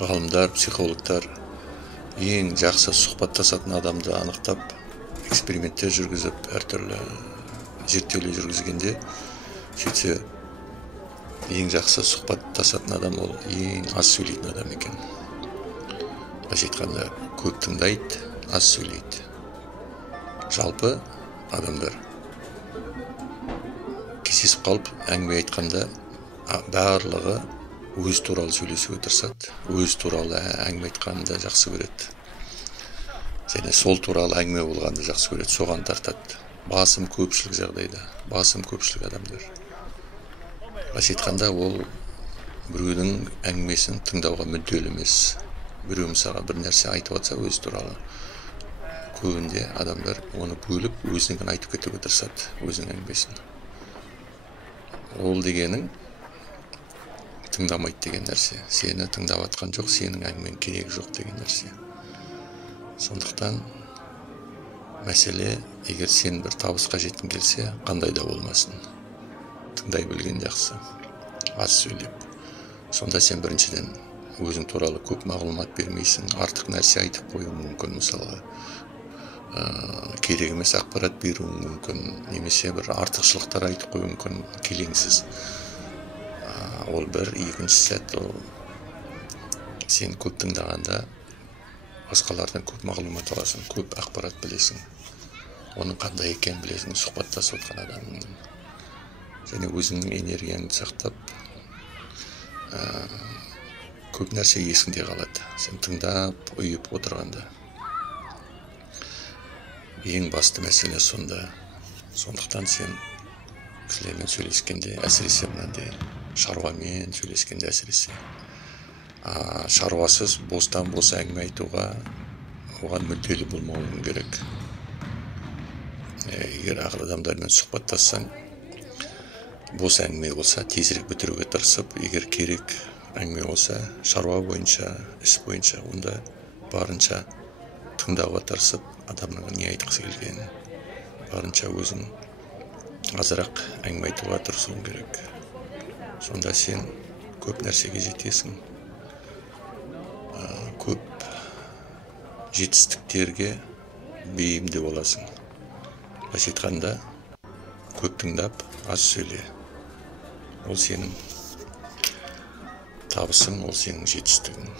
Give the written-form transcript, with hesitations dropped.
ғалымдар, психологтар ең жақсы сұхбаттасатын адамды анықтап, эксперименттер жүргізіп, әртүрлі зерттеулер жүргізгенде, сөйтсе ең жақсы сұхбаттасатын адам ол ең аз сөйлейтін адам екен. Былайша айтқанда, көп тыңдайды, аз сөйлейді. Жалпы адамдар кездесіп қалып әңгіме айтқанда барлығы өз туралы сөйлесуге тырысады, өз туралы әңгіме айтқанды жақсы көреді. Және сол туралы әңгіме болғанды жақсы көреді, соған тартады. Басым көпшілік жағдайда, басым көпшілік адамдар. Былайша айтқанда, ол біреудің әңгімесін тыңдауға мүдделі емес. Біреу мысалға бір нәрсе айтып жатса өз туралы, көбінде адамдар оны бөліп, өзінікін айтып кетуге тырысады, өзінің әңгімесін. Ол дегенің тыңдамайды деген нәрсе. Сені тыңдап атқан жоқ, сенің әңгімен керегі жоқ деген нәрсе. Сондықтан мәселе, егер сен бір табысқа жеткің келсе, қандай да болмасын, тыңдай білген жақсы, аз сөйлеп. Сонда сен біріншіден өзің туралы көп мағлұмат бермейсің, артық нәрсе айтып қоюың мүмкін, мысалға керек емес ақпарат беруің мүмкін, немесе бір артықшылықтар айтып қоюың мүмкін, келеңсіз. Ол бір, екінші сәт, сен көп тыңдағанда басқалардан көп мағлұмат аласың, көп ақпарат білесің, оның қандай екен білесің, сұхбаттасып отқан адамның. Және өзіңнің энергияңды сақтап, көп нәрсе есіңде қалады, сен тыңдап, ұйып отырғанда. Ең басты мәселе сонда. Сондықтан сен кісілермен сөйлескенде, әсіресе мынандай шаруамен сөйлескенде әсіресе, шаруасыз бостан бос әңгіме айтуға оған мүдделі болмауың керек. Егер адамдармен сұхбаттассаң, бос әңгіме болса, тезірек бітіруге тырысып, егер керек әңгіме болса, шаруа бойынша, іс бойынша, онда барынша тыңдауға тырысып, адамның не айтқысы келгенін, барынша өзің азырақ әңгіме айтуға тырысуың керек. Сонда сен көп нәрсеге жетесің, көп жетістіктерге бейімді боласың. Былайша айтқанда, көп тыңдап, аз сөйле. Ол сенің табысың, ол сенің жетістігің.